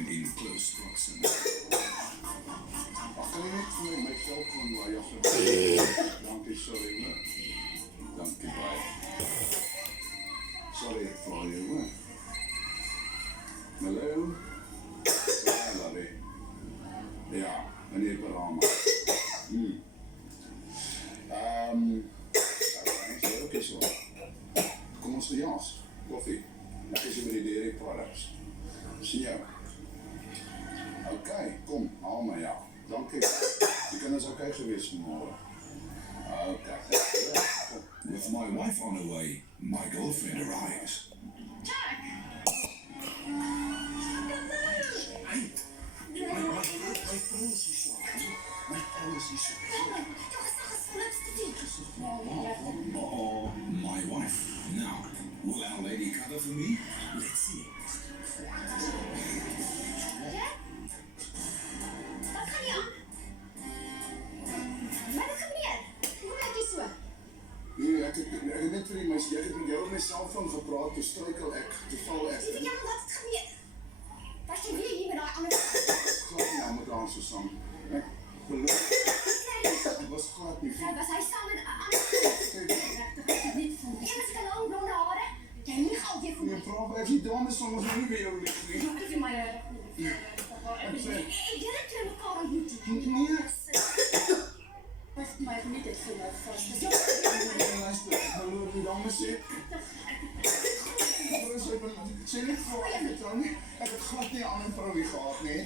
and in close proximity. Kan jy net vir my selfoon waar jy Dankie, sorry hoor. Dankie baie. Sorry ek val jou hoor. Hallo? Hallo. Ja, meneer Parama. Okay, so. Kom ons vir Jans, koffie. Ek is by die dairy products. Sien jou. Okay, kom, haal my ja. Dankie. Die kinders okay gewees vanmorgen. Okay. With my wife on the way, my girlfriend arrives. Jack! Hey, my policy shop. My policy shop. Oh, my wife. Now, will our lady cover for me? Let's see. Jack? Wat gaan jy aan? Wat het gebeur? Hoe maak jy so? Nee, ek het net vir die meisie, ek het met jou op my cellfoon gepraat, toe struikel ek, toe val ek. Sê vir jou wat het gebeur? Was jy weer hier met daai ander Glad nie aan mekaar so saam. Ek beloof, ek was glad nie. Was hy saam met 'n ander? Iemand kan lang blonde hare. Jy nie gou weer vir my. Nee, praat ek die dames soms nie by jou lief nie. Ek vir my. Ek het dit mekaar ontmoet. Nee. Was my nie dit vir my vas. Luister, ek beloof die dames sê. Sê net voor ek het dan nie, ek het glad nie aan 'n vrou gehad nie.